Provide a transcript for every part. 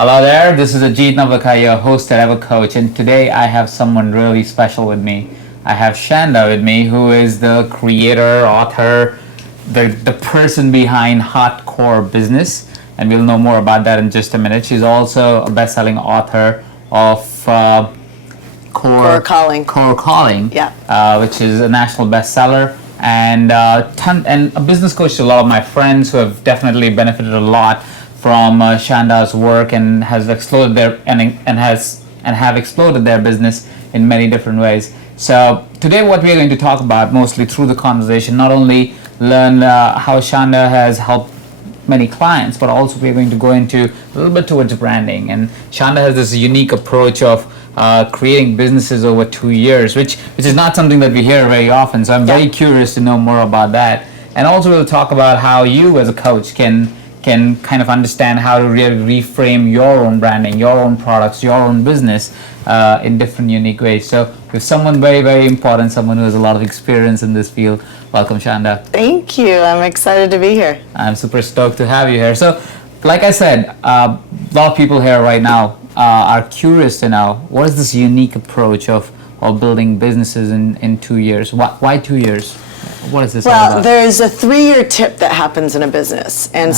Hello there, this is Ajit Nawalkha, your host at Ever Coach, and today I have someone really special with me. I have Shanda with me, who is the creator, author, the person behind Hardcore Business, and we'll know more about that in just a minute. She's also a best-selling author of Core Calling, yeah, which is a national bestseller, and a business coach to a lot of my friends who have definitely benefited a lot from Shanda's work and has exploded have exploded their business in many different ways. So today, what we're going to talk about mostly through the conversation, not only learn how Shanda has helped many clients, but also we're going to go into a little bit towards branding. And Shanda has this unique approach of creating businesses over 2 years, which is not something that we hear very often. So I'm very curious to know more about that. And also we'll talk about how you as a coach can kind of understand how to really reframe your own branding, your own products, your own business in different unique ways. So with someone very, very important, someone who has a lot of experience in this field. Welcome, Shanda. Thank you. I'm excited to be here. I'm super stoked to have you here. So, like I said, a lot of people here right now are curious to know what is this unique approach of building businesses in 2 years? Why 2 years? What is this all about? Well, there's a 3-year tip that happens in a business. And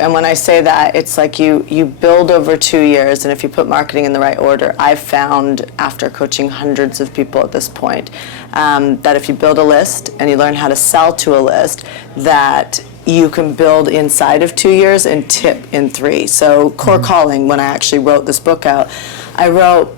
and when I say that, it's like you build over 2 years, and if you put marketing in the right order, I've found after coaching hundreds of people at this point, that if you build a list and you learn how to sell to a list, that you can build inside of 2 years and tip in 3. So Core Calling, when I actually wrote this book out, I wrote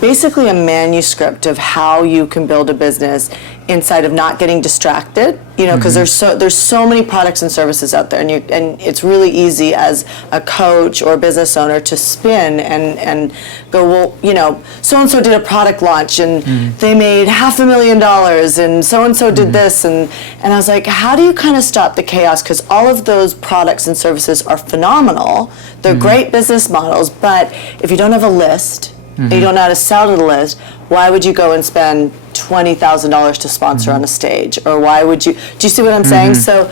basically a manuscript of how you can build a business inside of not getting distracted, because there's so many products and services out there, and it's really easy as a coach or a business owner to spin and go, well, so and so did a product launch and they made $500,000 and so did this, and I was like, how do you kind of stop the chaos? Because all of those products and services are phenomenal, they're great business models, but if you don't have a list, and you don't know how to sell to the list, why would you go and spend $20,000 to sponsor on a stage? Or why would you, do you see what I'm saying? So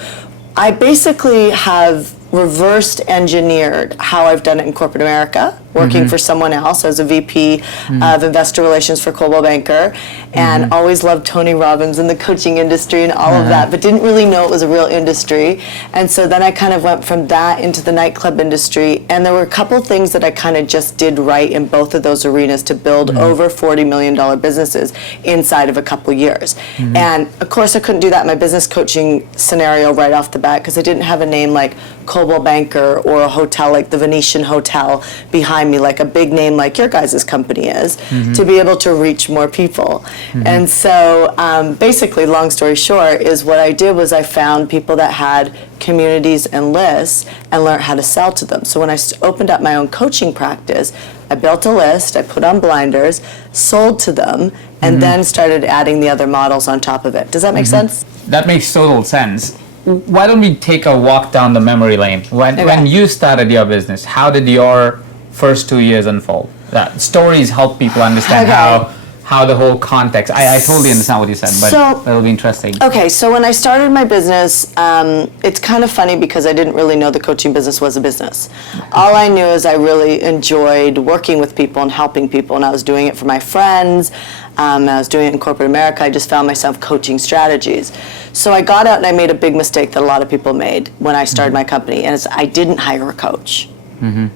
I basically have reversed engineered how I've done it in corporate America, working for someone else as a VP of investor relations for Coldwell Banker, and always loved Tony Robbins and the coaching industry and all of that, but didn't really know it was a real industry. And so then I kind of went from that into the nightclub industry, and there were a couple things that I kind of just did right in both of those arenas to build over $40 million businesses inside of a couple years. And of course I couldn't do that in my business coaching scenario right off the bat, because I didn't have a name like Coldwell Banker or a hotel like the Venetian Hotel behind me, like a big name like your guys' company is, to be able to reach more people. And so basically, long story short, is what I did was I found people that had communities and lists and learned how to sell to them. So when I opened up my own coaching practice, I built a list, I put on blinders, sold to them, and then started adding the other models on top of it. Does that make sense? That makes total sense. Why don't we take a walk down the memory lane? When you started your business, how did your first 2 years unfold? Stories help people understand how the whole context. I totally understand what you said, but that'll be interesting. Okay, so when I started my business, it's kind of funny because I didn't really know the coaching business was a business. All I knew is I really enjoyed working with people and helping people, and I was doing it for my friends. I was doing it in corporate America. I just found myself coaching strategies. So I got out and I made a big mistake that a lot of people made when I started my company, and it's I didn't hire a coach. And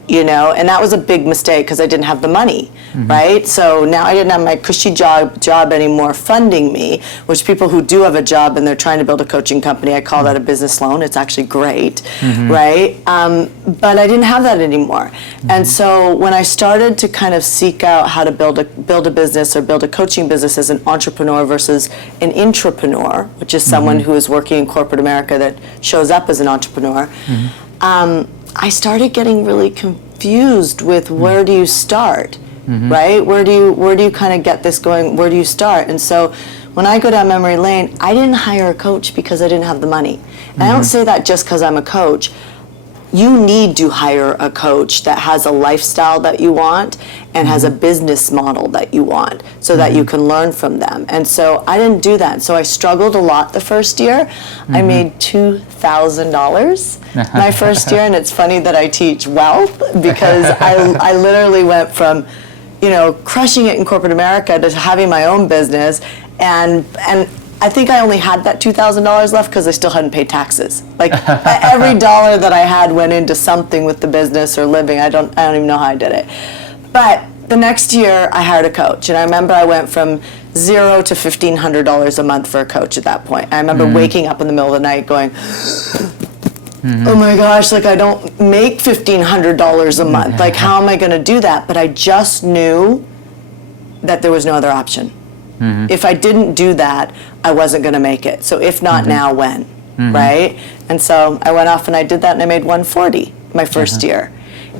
that was a big mistake because I didn't have the money, right? So now I didn't have my cushy job anymore funding me, which people who do have a job and they're trying to build a coaching company, I call that a business loan. It's actually great, right? But I didn't have that anymore. And so when I started to kind of seek out how to build a business or build a coaching business as an entrepreneur versus an intrapreneur, which is someone who is working in corporate America that shows up as an entrepreneur, I started getting really confused with where do you start, right? Where do you kind of get this going? Where do you start? And so when I go down memory lane, I didn't hire a coach because I didn't have the money. And I don't say that just because I'm a coach. you need to hire a coach that has a lifestyle that you want and has a business model that you want so that you can learn from them. And so I didn't do that. So I struggled a lot the first year. I made $2,000 my first year, and it's funny that I teach wealth because I literally went from, you know, crushing it in corporate America to having my own business, and I think I only had that $2,000 left because I still hadn't paid taxes. Like every dollar that I had went into something with the business or living. I don't even know how I did it. But the next year I hired a coach, and I remember I went from $0 to $1,500 a month for a coach at that point. I remember waking up in the middle of the night going, oh my gosh, like I don't make $1,500 a month. Like how am I going to do that? But I just knew that there was no other option. If I didn't do that, I wasn't going to make it. So if not now, when? Right? And so I went off and I did that, and I made $140 my first year.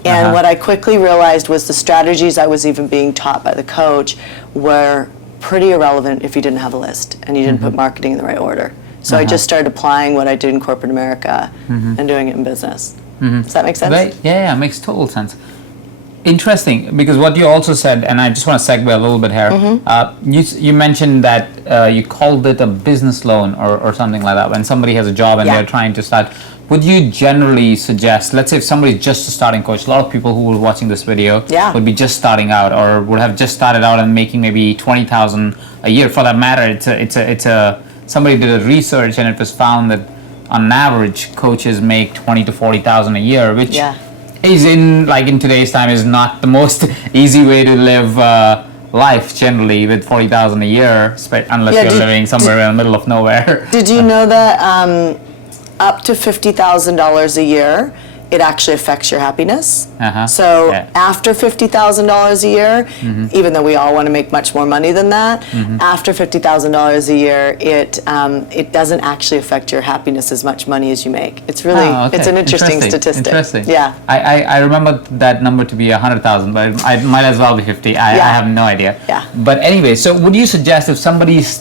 And what I quickly realized was the strategies I was even being taught by the coach were pretty irrelevant if you didn't have a list and you didn't put marketing in the right order. So I just started applying what I did in corporate America and doing it in business. Does that make sense? Right. Yeah, it makes total sense. Interesting, because what you also said, and I just want to segue a little bit here, you mentioned that you called it a business loan or something like that when somebody has a job and they're trying to start. Would you generally suggest, let's say if somebody's just a starting coach, a lot of people who are watching this video would be just starting out or would have just started out and making maybe $20,000 a year. For that matter, it's a somebody did a research and it was found that on average coaches make $20,000 to $40,000 a year, which is in today's time is not the most easy way to live life generally with $40,000 a year, unless you're living somewhere in the middle of nowhere. Did you know that up to $50,000 a year, it actually affects your happiness? So after $50,000 a year, even though we all want to make much more money than that, after $50,000 a year, it doesn't actually affect your happiness as much money as you make. It's really it's an interesting statistic. Interesting. Yeah. I remember that number to be 100,000, but it might as well be 50. I have no idea. Yeah. But anyway, so would you suggest if somebody is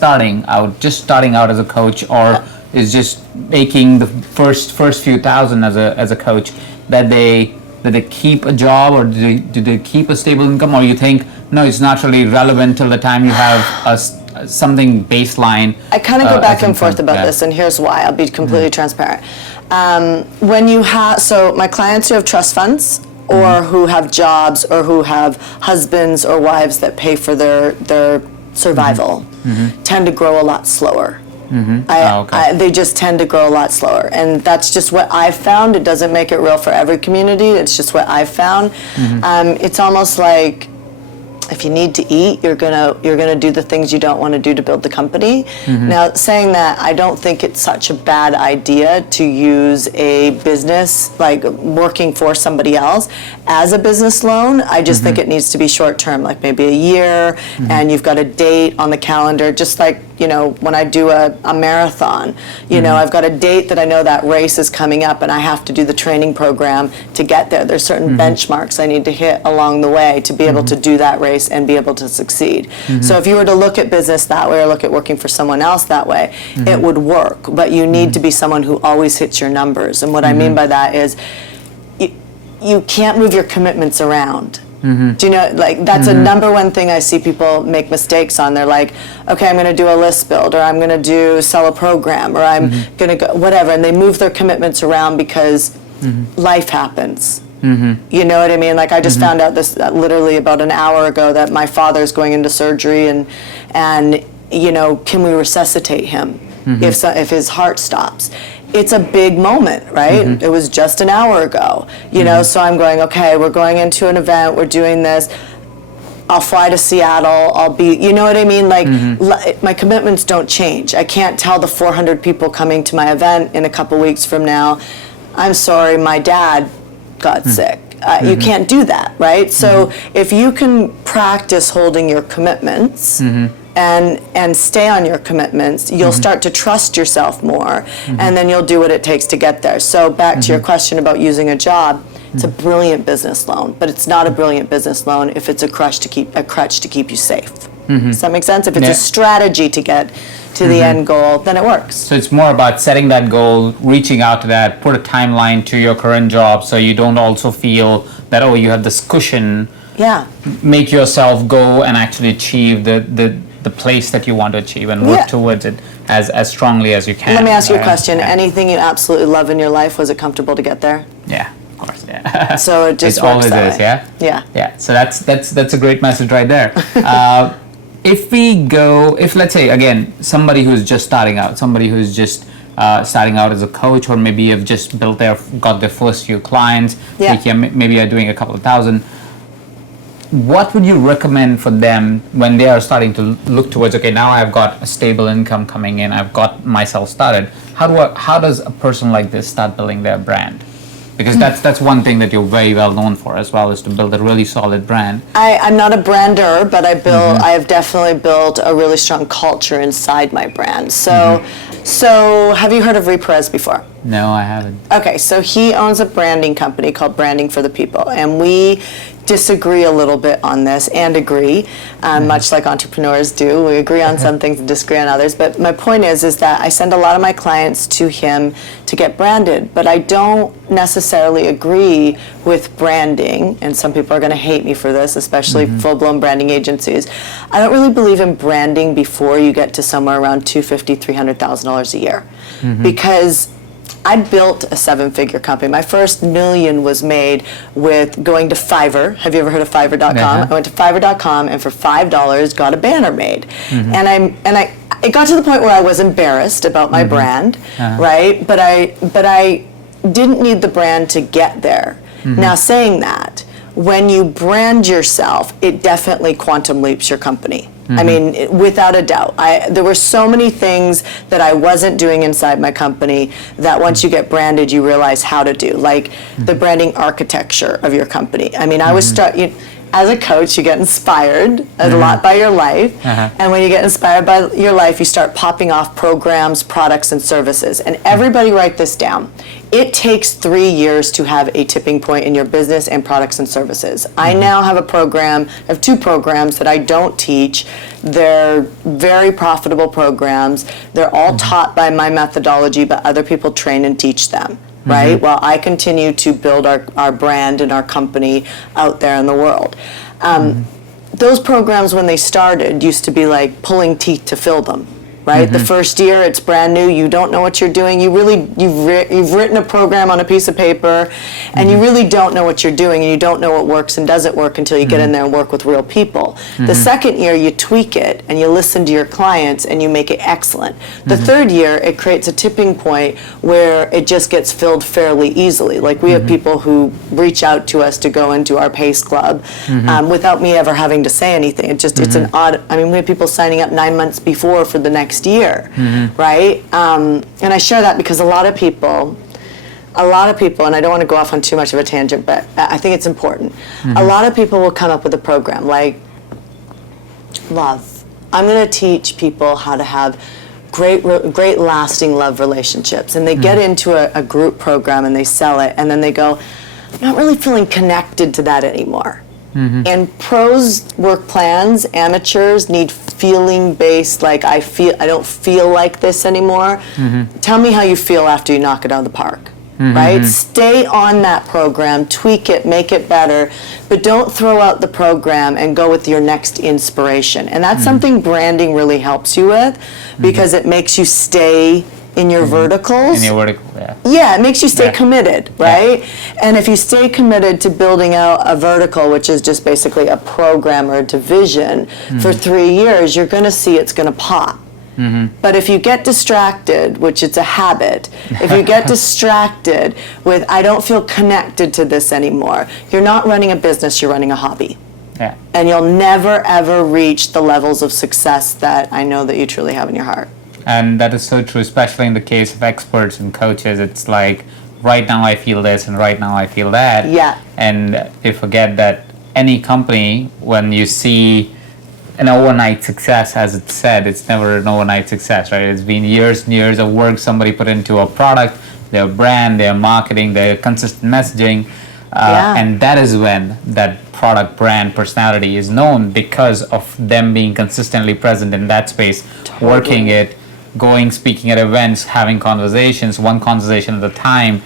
just starting out as a coach, or is just making the first few thousand as a coach, that they keep a job, or do they keep a stable income, or you think no, it's not really relevant till the time you have something baseline? I kind of go back and forth about this, and here's why. I'll be completely transparent. When you have, so my clients who have trust funds or who have jobs or who have husbands or wives that pay for their survival tend to grow a lot slower. They just tend to grow a lot slower, and that's just what I've found. It doesn't make it real for every community. It's just what I've found. It's almost like if you need to eat, you're gonna do the things you don't want to do to build the company. Now, saying that, I don't think it's such a bad idea to use a business, like working for somebody else, as a business loan. I just think it needs to be short term, like maybe a year, and you've got a date on the calendar, just like, you know, when I do a marathon, you know, I've got a date that I know that race is coming up and I have to do the training program to get there. There's certain benchmarks I need to hit along the way to be able to do that race and be able to succeed. So if you were to look at business that way or look at working for someone else that way, it would work, but you need to be someone who always hits your numbers. And what I mean by that is you can't move your commitments around. Do you know, like, that's a number one thing I see people make mistakes on. They're like, okay, I'm going to do a list build, or I'm going to sell a program, or I'm going to go whatever, and they move their commitments around because life happens. You know what I mean? Like, I just found out this literally about an hour ago that my father's going into surgery, and you know, can we resuscitate him if his heart stops? It's a big moment, right? It was just an hour ago, you know, so I'm going, okay, we're going into an event, we're doing this, I'll fly to Seattle, I'll be, you know what I mean? Like, my commitments don't change. I can't tell the 400 people coming to my event in a couple weeks from now, I'm sorry, my dad got sick. You can't do that, right? So if you can practice holding your commitments, and stay on your commitments, you'll start to trust yourself more, and then you'll do what it takes to get there. So back to your question about using a job, it's a brilliant business loan, but it's not a brilliant business loan if it's a crutch to keep you safe. Does that make sense? If it's a strategy to get to the end goal, then it works. So it's more about setting that goal, reaching out to that, put a timeline to your current job so you don't also feel that, oh, you have this cushion. Yeah. Make yourself go and actually achieve the place that you want to achieve and work towards it as strongly as you can. Let me ask you a question. Anything you absolutely love in your life, was it comfortable to get there? Yeah, of course, yeah. So it just it works always that is, way. yeah? Yeah. Yeah, so that's a great message right there. If let's say, again, somebody who's just starting out, somebody who's just starting out as a coach, or maybe have just got their first few clients, maybe are doing a couple of thousand, what would you recommend for them when they are starting to look towards, okay, now I've got a stable income coming in, I've got myself started. How does a person like this start building their brand? Because that's one thing that you're very well known for as well, is to build a really solid brand. I'm not a brander, but I have definitely built a really strong culture inside my brand. So have you heard of Ree Perez before? No, I haven't. Okay, so he owns a branding company called Branding for the People, and we disagree a little bit on this and agree, much like entrepreneurs do. We agree on some things and disagree on others. But my point is that I send a lot of my clients to him to get branded, but I don't necessarily agree with branding, and some people are going to hate me for this, especially full-blown branding agencies. I don't really believe in branding before you get to somewhere around $250,000, $300,000 a year, because I built a seven-figure company. My first $1 million was made with going to Fiverr. Have you ever heard of Fiverr.com? I went to Fiverr.com and for $5 got a banner made. And it got to the point where I was embarrassed about my brand, right? But I didn't need the brand to get there. Now, saying that, when you brand yourself, it definitely quantum leaps your company. I mean, without a doubt. There were so many things that I wasn't doing inside my company that once you get branded, you realize how to do, like the branding architecture of your company. I mean, I was as a coach, you get inspired a lot by your life, and when you get inspired by your life, you start popping off programs, products, and services. And everybody write this down. It takes 3 years to have a tipping point in your business and products and services. I now have I have 2 programs that I don't teach. They're very profitable programs. They're all taught by my methodology, but other people train and teach them, right? While I continue to build our brand and our company out there in the world. Those programs, when they started, used to be like pulling teeth to fill them. Right, the first year it's brand new. You don't know what you're doing. You've written a program on a piece of paper, and you really don't know what you're doing, and you don't know what works and doesn't work until you get in there and work with real people. The second year you tweak it and you listen to your clients and you make it excellent. The third year it creates a tipping point where it just gets filled fairly easily. Like we have people who reach out to us to go into our PACE club without me ever having to say anything. It's an odd. I mean, we have people signing up 9 months before for the next year, right? And I share that because a lot of people, and I don't want to go off on too much of a tangent, but I think it's important. A lot of people will come up with a program like love. I'm going to teach people how to have great lasting love relationships, and they get into a group program and they sell it, and then they go, I'm not really feeling connected to that anymore. And pros work plans, amateurs need feeling-based, like I don't feel like this anymore. Tell me how you feel after you knock it out of the park, right? Stay on that program, tweak it, make it better, but don't throw out the program and go with your next inspiration. And that's something branding really helps you with, because it makes you stay in your verticals. In your vertical, yeah. Yeah, it makes you stay committed, right? And if you stay committed to building out a vertical, which is just basically a program or a division, for 3 years, you're going to see it's going to pop. But if you get distracted, which it's a habit, if you get distracted with, I don't feel connected to this anymore, you're not running a business, you're running a hobby. Yeah. And you'll never, ever reach the levels of success that I know that you truly have in your heart. And that is so true, especially in the case of experts and coaches. It's like, right now I feel this and right now I feel that. Yeah. And they forget that any company, when you see an overnight success, as it's said, it's never an overnight success, right? It's been years and years of work somebody put into a product, their brand, their marketing, their consistent messaging. And that is when that product, brand, personality is known, because of them being consistently present in that space, working it, going, speaking at events, having conversations, one conversation at a time,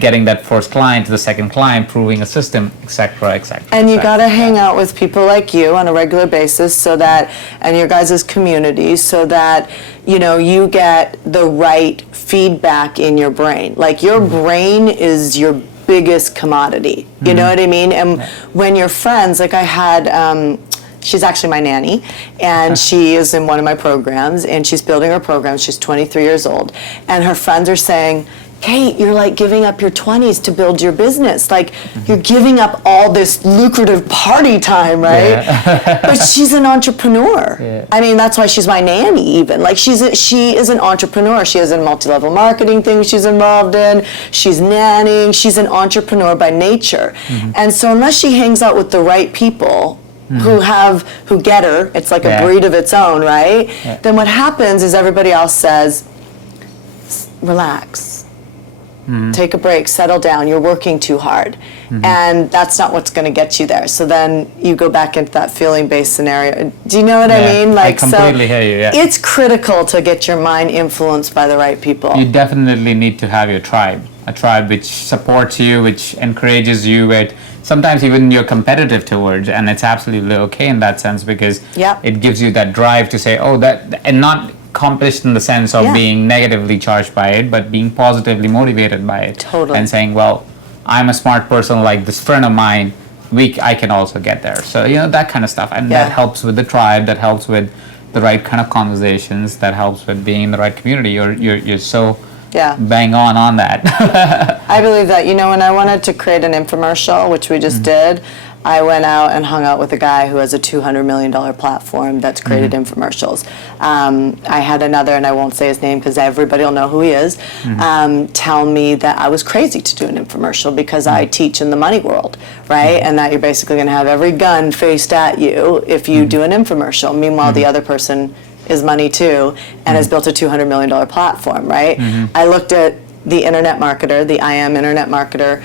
getting that first client to the second client, proving a system, etc., etc. And you got to hang out with people like you on a regular basis, so that, and your guys' community, so that you get the right feedback in your brain. Like, your brain is your biggest commodity. You know what I mean? And when you're friends, like I had. She's actually my nanny, and she is in one of my programs, and she's building her program. She's 23 years old, and her friends are saying, Kate, you're like giving up your 20s to build your business. Like, you're giving up all this lucrative party time, right? Yeah. But she's an entrepreneur. Yeah. I mean, that's why she's my nanny even. Like, she is an entrepreneur. She has a multi-level marketing thing she's involved in. She's nannying. She's an entrepreneur by nature. And so unless she hangs out with the right people who get her, it's like a breed of its own, right? Yeah. Then what happens is everybody else says, relax. Take a break, settle down, you're working too hard. And that's not what's going to get you there. So then you go back into that feeling-based scenario. Do you know what I mean? Like, I completely hear you, yeah. It's critical to get your mind influenced by the right people. You definitely need to have your tribe, a tribe which supports you, which encourages you, which sometimes even you're competitive towards, and it's absolutely okay in that sense, because it gives you that drive to say, and not competition in the sense of being negatively charged by it, but being positively motivated by it. Totally. And saying, well, I'm a smart person like this friend of mine, I can also get there. So, that kind of stuff. And that helps with the tribe, that helps with the right kind of conversations, that helps with being in the right community. You're so bang on that. I believe that. When I wanted to create an infomercial, which we just did, I went out and hung out with a guy who has a $200 million platform that's created infomercials. I had another, and I won't say his name because everybody will know who he is, tell me that I was crazy to do an infomercial because I teach in the money world, right? And that you're basically going to have every gun faced at you if you do an infomercial. Meanwhile, the other person is money too and has built a $200 million platform, right? I looked at the internet marketer, the I Am internet marketer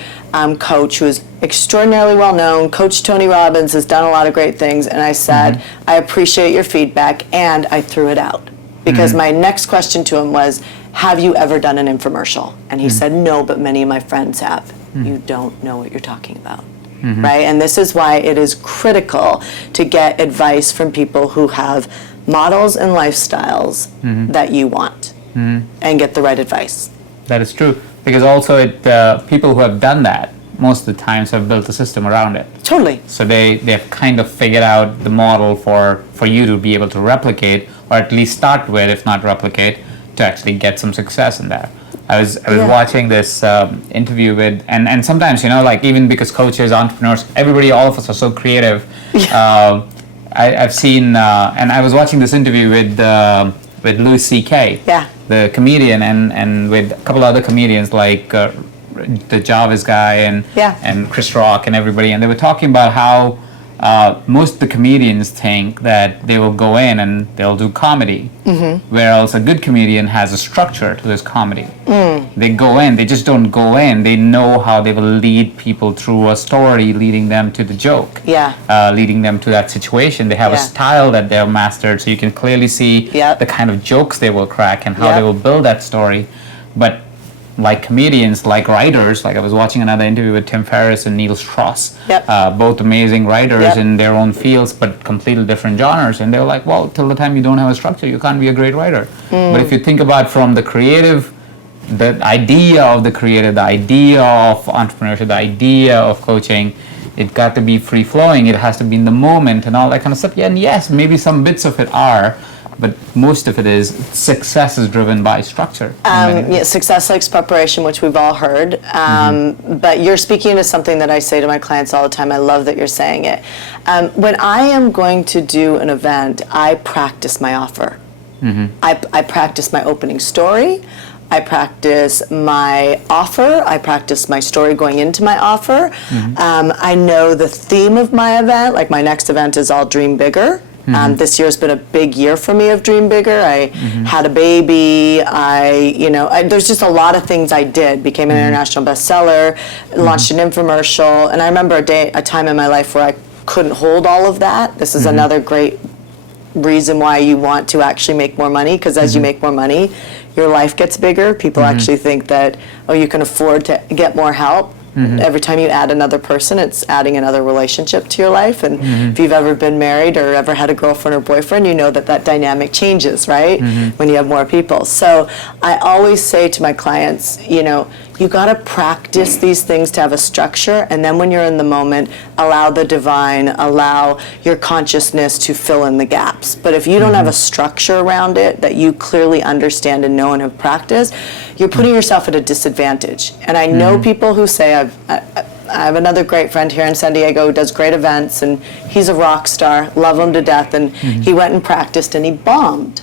coach, who is extraordinarily well known. Coach Tony Robbins has done a lot of great things, and I said, I appreciate your feedback, and I threw it out. Because my next question to him was, have you ever done an infomercial? And he said, no, but many of my friends have. You don't know what you're talking about. Right? And this is why it is critical to get advice from people who have models and lifestyles that you want, and get the right advice. That is true, because also people who have done that most of the times have built a system around it. Totally. So they've kind of figured out the model for you to be able to replicate, or at least start with, if not replicate, to actually get some success in there. I was watching this interview with, and sometimes, like, even because coaches, entrepreneurs, everybody, all of us are so creative. I've seen, and I was watching this interview with Louis C.K., the comedian, and with a couple other comedians like the Jarvis guy and Chris Rock and everybody, and they were talking about how most of the comedians think that they will go in and they'll do comedy, whereas a good comedian has a structure to his comedy. They go in, they just don't go in, they know how they will lead people through a story, leading them to the joke, leading them to that situation. They have a style that they've mastered, so you can clearly see the kind of jokes they will crack and how they will build that story. But like comedians, like writers, like I was watching another interview with Tim Ferriss and Neil Strauss, both amazing writers in their own fields, but completely different genres. And they're like, well, till the time you don't have a structure, you can't be a great writer. But if you think about from the creative, the idea of the creative, the idea of entrepreneurship, the idea of coaching, it got to be free-flowing. It has to be in the moment and all that kind of stuff. Yeah, and yes, maybe some bits of it are, but most of it is success is driven by structure. Success likes preparation, which we've all heard. But you're speaking to something that I say to my clients all the time. I love that you're saying it. When I am going to do an event, I practice my offer. I practice my opening story. I practice my offer. I practice my story going into my offer. I know the theme of my event. Like, my next event is all Dream Bigger. This year's been a big year for me of Dream Bigger. I had a baby. There's just a lot of things I did. Became an international bestseller, launched an infomercial, and I remember a time in my life where I couldn't hold all of that. This is another great reason why you want to actually make more money, because as you make more money, your life gets bigger. People actually think that, oh, you can afford to get more help. Every time you add another person, it's adding another relationship to your life. And if you've ever been married or ever had a girlfriend or boyfriend, you know that that dynamic changes, right? When you have more people. So I always say to my clients, you know, you got to practice these things to have a structure, and then when you're in the moment, allow the divine, allow your consciousness to fill in the gaps. But if you don't have a structure around it that you clearly understand and know and have practiced, you're putting yourself at a disadvantage. And I know people who say, I have another great friend here in San Diego who does great events, and he's a rock star, love him to death, and he went and practiced and he bombed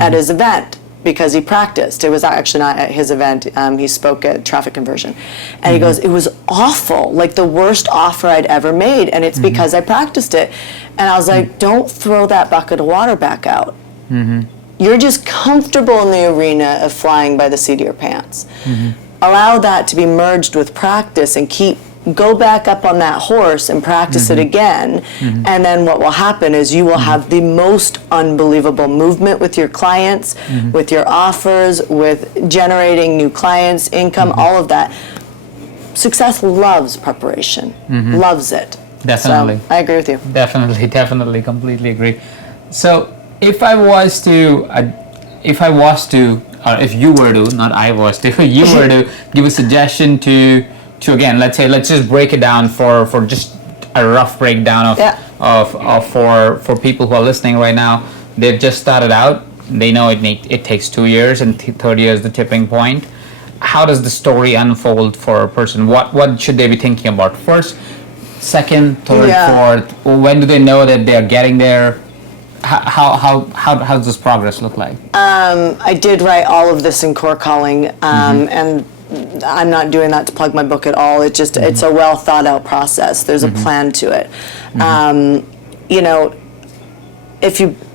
at his event because he practiced. It was actually not at his event. He spoke at Traffic Conversion. And he goes, it was awful, like the worst offer I'd ever made, and it's because I practiced it. And I was like, don't throw that bucket of water back out. You're just comfortable in the arena of flying by the seat of your pants. Allow that to be merged with practice and go back up on that horse and practice it again. And then what will happen is you will have the most unbelievable movement with your clients, with your offers, with generating new clients, income, all of that. Success loves preparation, loves it. Definitely. So, I agree with you. Definitely, completely agree. So if you were to, not I was to, you were to give a suggestion to again, let's just break it down for just a rough breakdown of for people who are listening right now. They've just started out. They know it takes 2 years, and third year is the tipping point. How does the story unfold for a person? What should they be thinking about first, second, third, fourth? When do they know that they are getting there? How does this progress look like? I did write all of this in Core Calling, and I'm not doing that to plug my book at all. It's just it's a well thought out process. There's a plan to it. You know,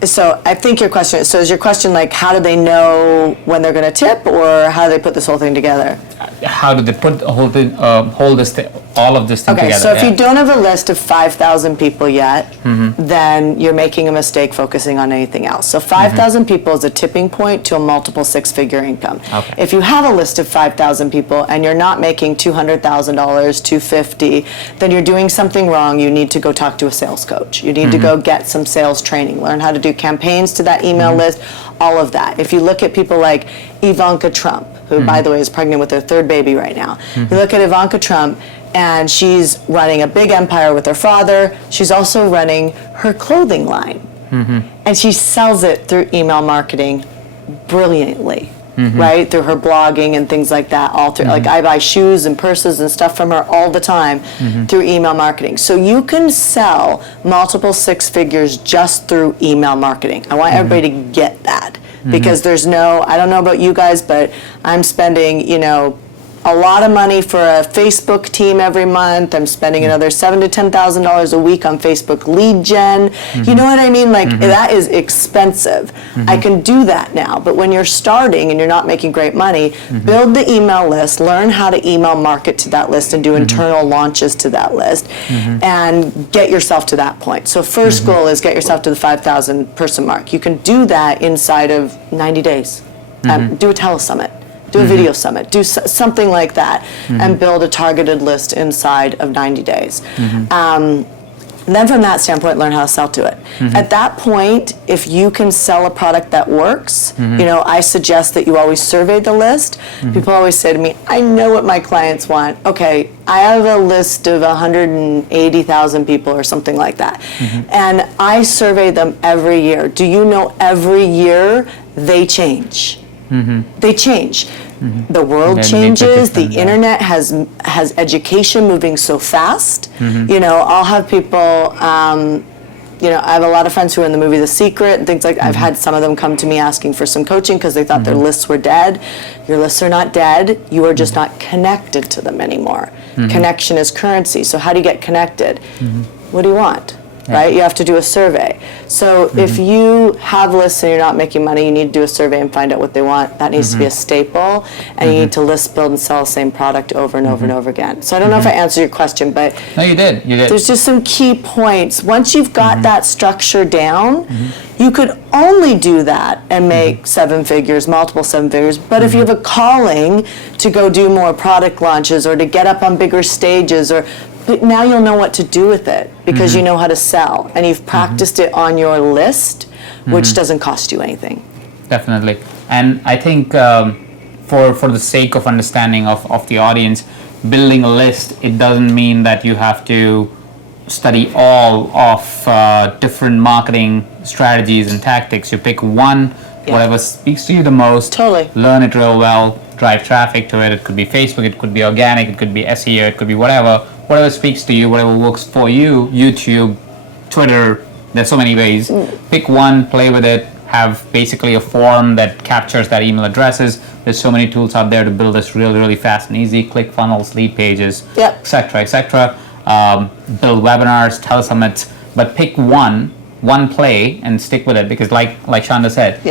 so I think your question is your question like, how do they know when they're going to tip, or how do they put this whole thing together? How do they put the whole thing, all of this thing together? Okay, so if you don't have a list of 5,000 people yet, then you're making a mistake focusing on anything else. So 5,000 people is a tipping point to a multiple six-figure income. Okay. If you have a list of 5,000 people and you're not making $200,000, $250,000, then you're doing something wrong. You need to go talk to a sales coach. You need to go get some sales training, learn how to do campaigns to that email list, all of that. If you look at people like Ivanka Trump, who, by the way, is pregnant with her third baby right now. You look at Ivanka Trump, and she's running a big empire with her father. She's also running her clothing line. And she sells it through email marketing brilliantly, right? Through her blogging and things like that, all through, like I buy shoes and purses and stuff from her all the time through email marketing. So you can sell multiple six figures just through email marketing. I want everybody to get that. Because there's I don't know about you guys, but I'm spending, a lot of money for a Facebook team every month. I'm spending another $7,000 to $10,000 a week on Facebook lead gen. You know what I mean? Like that is expensive. I can do that now, but when you're starting and you're not making great money, build the email list, learn how to email market to that list and do internal launches to that list, and get yourself to that point. So first goal is get yourself to the 5,000 person mark. You can do that inside of 90 days. Do a telesummit. Do a video summit, do something like that, and build a targeted list inside of 90 days. And then from that standpoint, learn how to sell to it. At that point, if you can sell a product that works, I suggest that you always survey the list. People always say to me, I know what my clients want. Okay, I have a list of 180,000 people or something like that. And I survey them every year. Do you know every year they change? They change. The world changes. The internet has education moving so fast. I'll have people. I have a lot of friends who are in the movie The Secret and things like. I've had some of them come to me asking for some coaching because they thought their lists were dead. Your lists are not dead. You are just not connected to them anymore. Connection is currency. So how do you get connected? What do you want? right? You have to do a survey. So if you have lists and you're not making money, you need to do a survey and find out what they want. That needs to be a staple, and you need to list, build, and sell the same product over and over and over again. So I don't know if I answered your question, but No, you did. You did. there's just some key points. Once you've got that structure down, you could only do that and make seven figures, multiple seven figures. But if you have a calling to go do more product launches or to get up on bigger stages, but now you'll know what to do with it because you know how to sell and you've practiced it on your list, which doesn't cost you anything. Definitely. And I think for the sake of understanding of the audience, building a list, it doesn't mean that you have to study all of different marketing strategies and tactics. You pick one, whatever speaks to you the most, Totally. learn it real well, drive traffic to it. It could be Facebook, it could be organic, it could be SEO, it could be whatever speaks to you, whatever works for you. YouTube, Twitter, there's so many ways. Pick one, play with it, have basically a form that captures that email addresses. There's so many tools out there to build this really, really fast and easy. Click funnels, lead pages, etc., etc. Build webinars, telesummits, but pick one play and stick with it, because like Shanda said,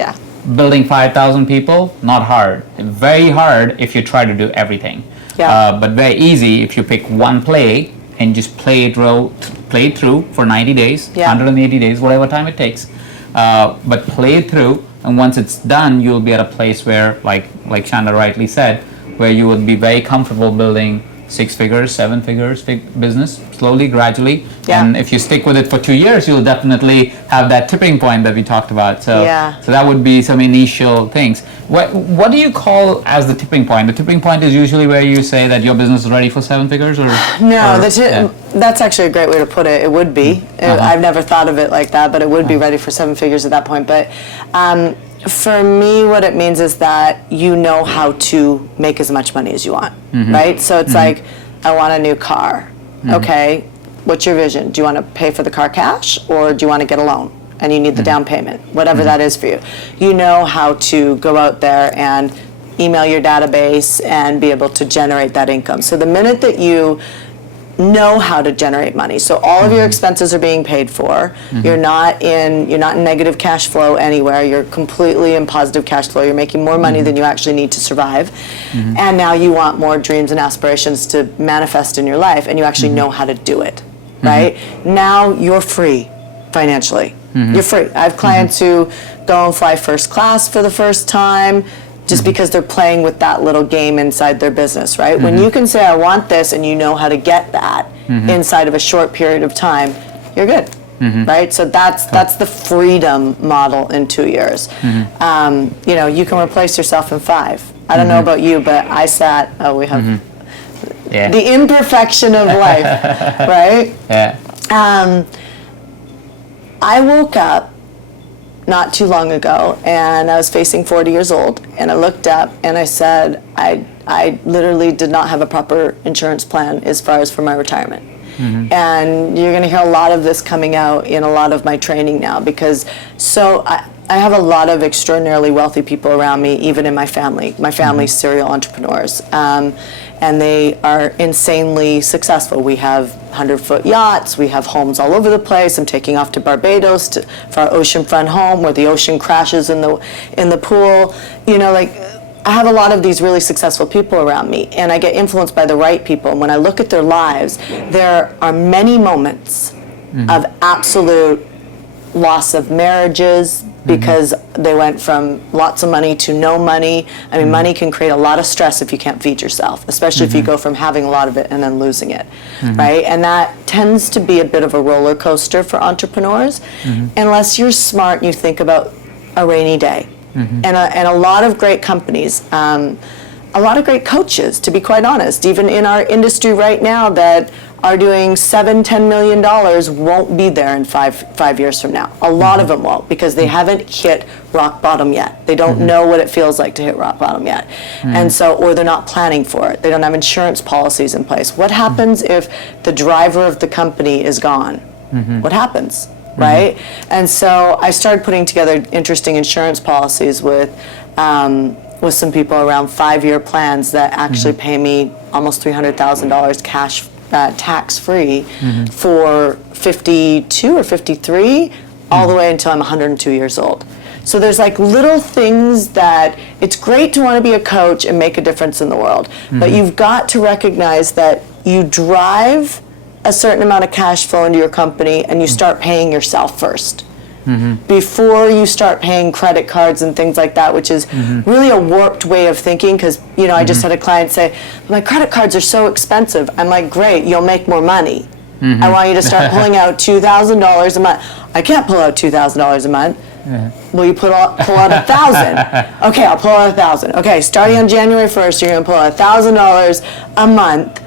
building 5,000 people, not hard. Very hard if you try to do everything. But very easy if you pick one play and just play it through for 90 days, 180 days, whatever time it takes. But play it through, and once it's done, you'll be at a place where, like Shanda rightly said, where you would be very comfortable building 6 figures, 7 figures business slowly, gradually. And if you stick with it for 2 years, you'll definitely have that tipping point that we talked about. So that would be some initial things. What do you call as the tipping point? The tipping point is usually where you say that your business is ready for 7 figures, or that's actually a great way to put it. It would be. I've never thought of it like that, but it would be ready for 7 figures at that point. But for me, what it means is that you know how to make as much money as you want, right? So it's like, I want a new car. Okay, what's your vision? Do you want to pay for the car cash, or do you want to get a loan and you need the down payment? Whatever that is for you. You know how to go out there and email your database and be able to generate that income. So the minute that you know how to generate money, so all of your expenses are being paid for, you're not in negative cash flow anywhere, you're completely in positive cash flow, you're making more money than you actually need to survive, and now you want more dreams and aspirations to manifest in your life, and you actually know how to do it, right? Now you're free financially. You're free. I have clients who go and fly first class for the first time, just because they're playing with that little game inside their business, right? When you can say, I want this, and you know how to get that inside of a short period of time, you're good, right? So that's the freedom model in 2 years. You can replace yourself in 5. I don't know about you, but I sat, we have the imperfection of life, right? I woke up not too long ago, and I was facing 40 years old, and I looked up and I said, I literally did not have a proper insurance plan as far as for my retirement. And you're going to hear a lot of this coming out in a lot of my training now, because I have a lot of extraordinarily wealthy people around me, even in my family. My family's serial entrepreneurs, and they are insanely successful. We have 100-foot yachts, we have homes all over the place. I'm taking off to Barbados for our oceanfront home where the ocean crashes in the pool. I have a lot of these really successful people around me, and I get influenced by the right people. And when I look at their lives, there are many moments of absolute loss of marriages, because they went from lots of money to no money. I mean, money can create a lot of stress if you can't feed yourself, especially if you go from having a lot of it and then losing it, right? And that tends to be a bit of a roller coaster for entrepreneurs, unless you're smart and you think about a rainy day. And a lot of great companies, a lot of great coaches, to be quite honest, even in our industry right now, that are doing $7-10 million won't be there in five years from now. A lot of them won't, because they haven't hit rock bottom yet. They don't know what it feels like to hit rock bottom yet. And so, or they're not planning for it. They don't have insurance policies in place. What happens if the driver of the company is gone? What happens, right? And so I started putting together interesting insurance policies with some people around 5-year plans that actually pay me almost $300,000 cash tax-free for 52 or 53 all the way until I'm 102 years old. So there's like little things that it's great to want to be a coach and make a difference in the world, but you've got to recognize that you drive a certain amount of cash flow into your company and you start paying yourself first. Before you start paying credit cards and things like that, which is really a warped way of thinking, because I just had a client say, my credit cards are so expensive. I'm like, great, you'll make more money. I want you to start pulling out $2,000 a month. I can't pull out $2,000 a month. Will you pull out $1,000? Okay, I'll pull out $1,000. Okay, starting on January 1st, you're going to pull out $1,000 a month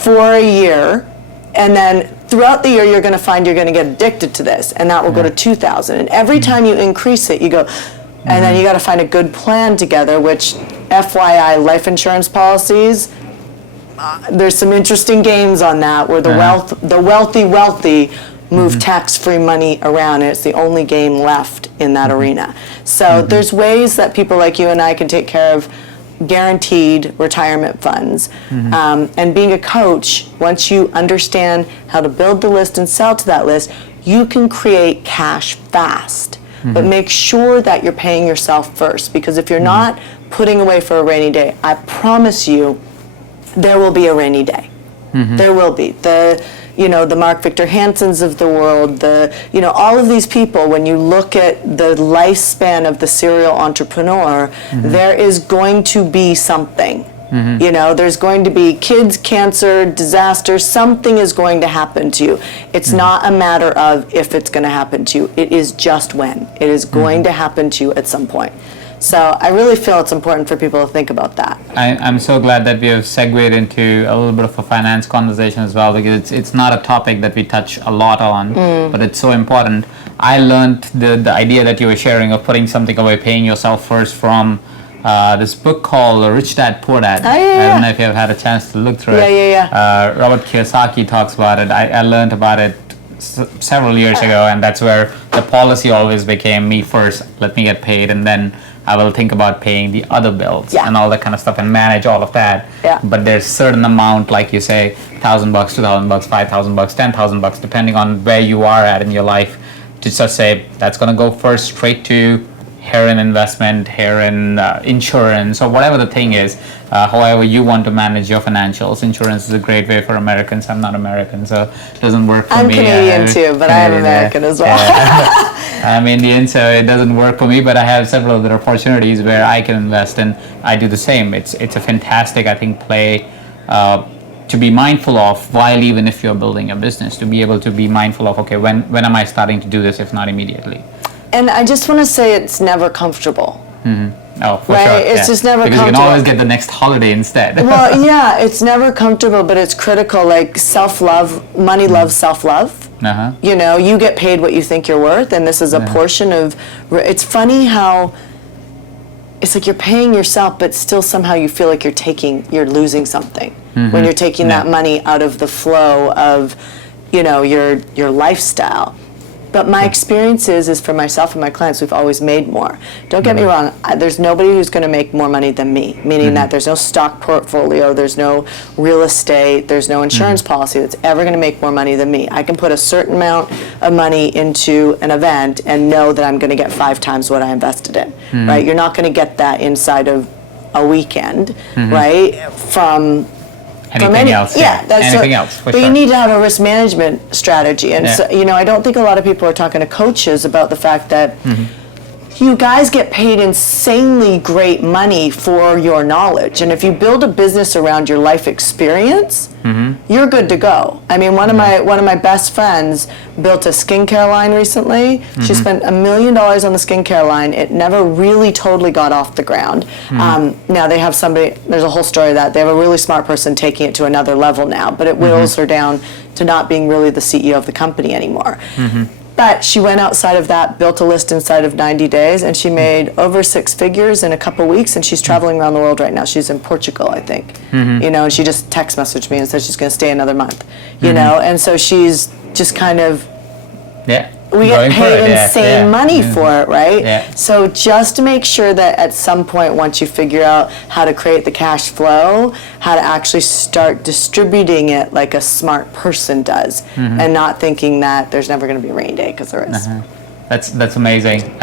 for a year, and then throughout the year, you're going to find you're going to get addicted to this, and that will go to $2,000. And every time you increase it, you go, and then you got to find a good plan together. Which, FYI, life insurance policies. There's some interesting games on that where the wealthy move tax-free money around, and it's the only game left in that arena. So there's ways that people like you and I can take care of guaranteed retirement funds. And being a coach, once you understand how to build the list and sell to that list, you can create cash fast. But make sure that you're paying yourself first, because if you're not putting away for a rainy day, I promise you there will be a rainy day. There will be. The Mark Victor Hansons of the world, all of these people, when you look at the lifespan of the serial entrepreneur, there is going to be something. There's going to be kids, cancer, disaster, something is going to happen to you. It's not a matter of if it's going to happen to you, it is just when. It is going to happen to you at some point. So I really feel it's important for people to think about that. I'm so glad that we have segued into a little bit of a finance conversation as well, because it's not a topic that we touch a lot on, but it's so important. I learned the idea that you were sharing of putting something away, paying yourself first, from this book called Rich Dad, Poor Dad. I don't know if you've had a chance to look through it. Robert Kiyosaki talks about it. I learned about it several years ago, and that's where the policy always became me first, let me get paid, and then I will think about paying the other bills and all that kind of stuff and manage all of that. But there's certain amount, like you say, $1,000, $2,000, $5,000, $10,000, depending on where you are at in your life, to just say that's going to go first straight to here in investment, here in insurance, or whatever the thing is. However you want to manage your financials. Insurance is a great way for Americans. I'm not American, so it doesn't work for me. I'm Canadian too, but I'm American as well. I'm Indian, so it doesn't work for me, but I have several other opportunities where I can invest, and I do the same. It's a fantastic, I think, play to be mindful of, while even if you're building a business, to be able to be mindful of, okay, when am I starting to do this, if not immediately? And I just want to say it's never comfortable. Oh, for right? sure. It's just never because comfortable. You can always get the next holiday instead. Well, yeah, it's never comfortable, but it's critical. Like self-love, money loves self-love. You get paid what you think you're worth, and this is a portion of. It's funny how it's like you're paying yourself, but still somehow you feel like you're losing something when you're taking that money out of the flow of, your lifestyle. But my experience is for myself and my clients, we've always made more. Don't get me wrong, there's nobody who's going to make more money than me, meaning that there's no stock portfolio, there's no real estate, there's no insurance policy that's ever going to make more money than me. I can put a certain amount of money into an event and know that I'm going to get 5 times what I invested in, right? You're not going to get that inside of a weekend, right? From anything else. Anything else, for but sure. you need to have a risk management strategy. And so, I don't think a lot of people are talking to coaches about the fact that you guys get paid insanely great money for your knowledge. And if you build a business around your life experience, you're good to go. I mean, one of my best friends built a skincare line recently. She spent $1 million on the skincare line. It never really totally got off the ground. Now they have there's a whole story of that. They have a really smart person taking it to another level now, but it whittles her down to not being really the CEO of the company anymore. But she went outside of that, built a list inside of 90 days, and she made over 6 figures in a couple weeks, and she's traveling around the world right now. She's in Portugal, I think. And she just text messaged me and said she's going to stay another month. And so she's just kind of we get Going for paid it, insane money for it, right? Yeah. So just make sure that at some point, once you figure out how to create the cash flow, how to actually start distributing it like a smart person does, and not thinking that there's never going to be a rainy day, because there is. That's amazing.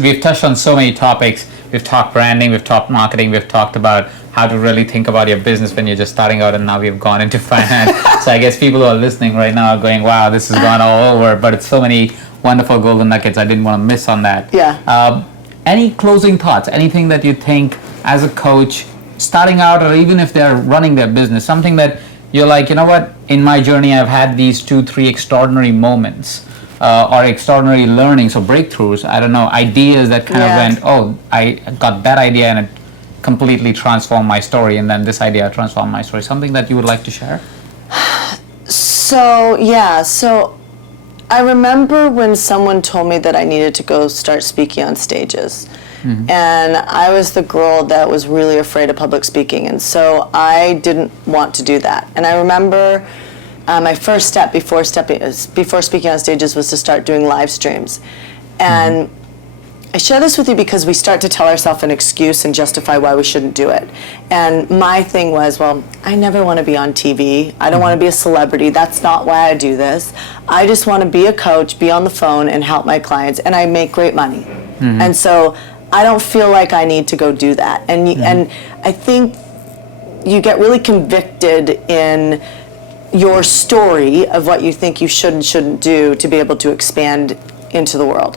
We've touched on so many topics. We've talked branding, we've talked marketing, we've talked about how to really think about your business when you're just starting out, and now we've gone into finance. So I guess people who are listening right now are going, wow, this has gone all over, but it's so many wonderful golden nuggets. I didn't want to miss on that. Yeah. Any closing thoughts? Anything that you think as a coach, starting out, or even if they're running their business, something that you're like, you know what, in my journey I've had these 2-3 extraordinary moments, or extraordinary learnings or breakthroughs, I don't know, ideas that kind of went, oh, I got that idea and it completely transformed my story, and then this idea transformed my story. Something that you would like to share? So I remember when someone told me that I needed to go start speaking on stages. And I was the girl that was really afraid of public speaking, and so I didn't want to do that. And I remember my first step before speaking on stages was to start doing live streams. And I share this with you because we start to tell ourselves an excuse and justify why we shouldn't do it. And my thing was, well, I never want to be on TV. I don't want to be a celebrity. That's not why I do this. I just want to be a coach, be on the phone, and help my clients. And I make great money. And so I don't feel like I need to go do that. And and I think you get really convicted in your story of what you think you should and shouldn't do to be able to expand into the world.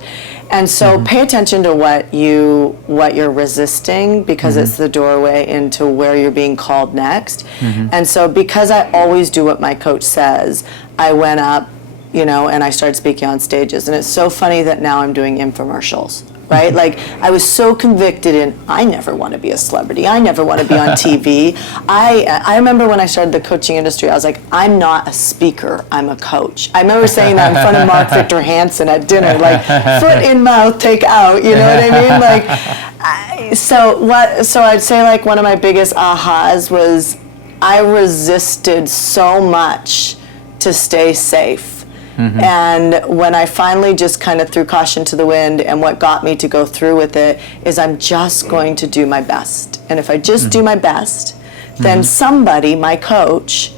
And so pay attention to what you're resisting, because it's the doorway into where you're being called next. And so because I always do what my coach says, I went up, and I started speaking on stages. And it's so funny that now I'm doing infomercials. Right? Like, I was so convicted in, I never want to be a celebrity. I never want to be on TV. I remember when I started the coaching industry, I was like, I'm not a speaker, I'm a coach. I remember saying that in front of Mark Victor Hansen at dinner, like, foot in mouth, take out, you know what I mean? Like, so I'd say, like, one of my biggest ahas was I resisted so much to stay safe. And when I finally just kind of threw caution to the wind, and what got me to go through with it is I'm just going to do my best. And if I just do my best, then somebody, my coach,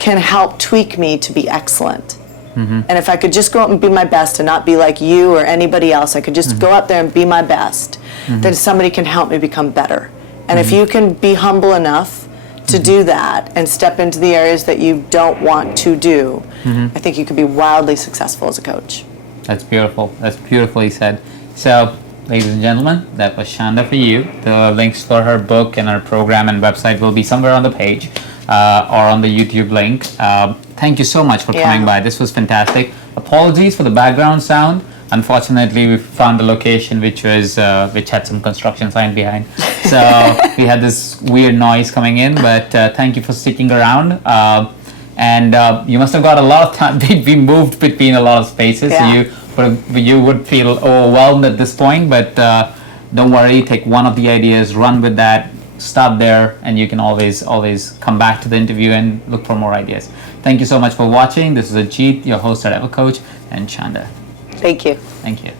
can help tweak me to be excellent. And if I could just go out and be my best and not be like you or anybody else, I could just go out there and be my best, then somebody can help me become better. And if you can be humble enough to do that and step into the areas that you don't want to do, I think you could be wildly successful as a coach. That's beautiful. That's beautifully said. So, ladies and gentlemen, that was Shanda for you. The links for her book and her program and website will be somewhere on the page or on the YouTube link. Thank you so much for coming by. This was fantastic. Apologies for the background sound. Unfortunately, we found a location which had some construction sign behind, so we had this weird noise coming in. But thank you for sticking around. And you must have got a lot of time. We moved between a lot of spaces, so you would feel overwhelmed at this point. But don't worry. Take one of the ideas, run with that, start there, and you can always come back to the interview and look for more ideas. Thank you so much for watching. This is Ajit, your host at EverCoach, and Shanda. Thank you. Thank you.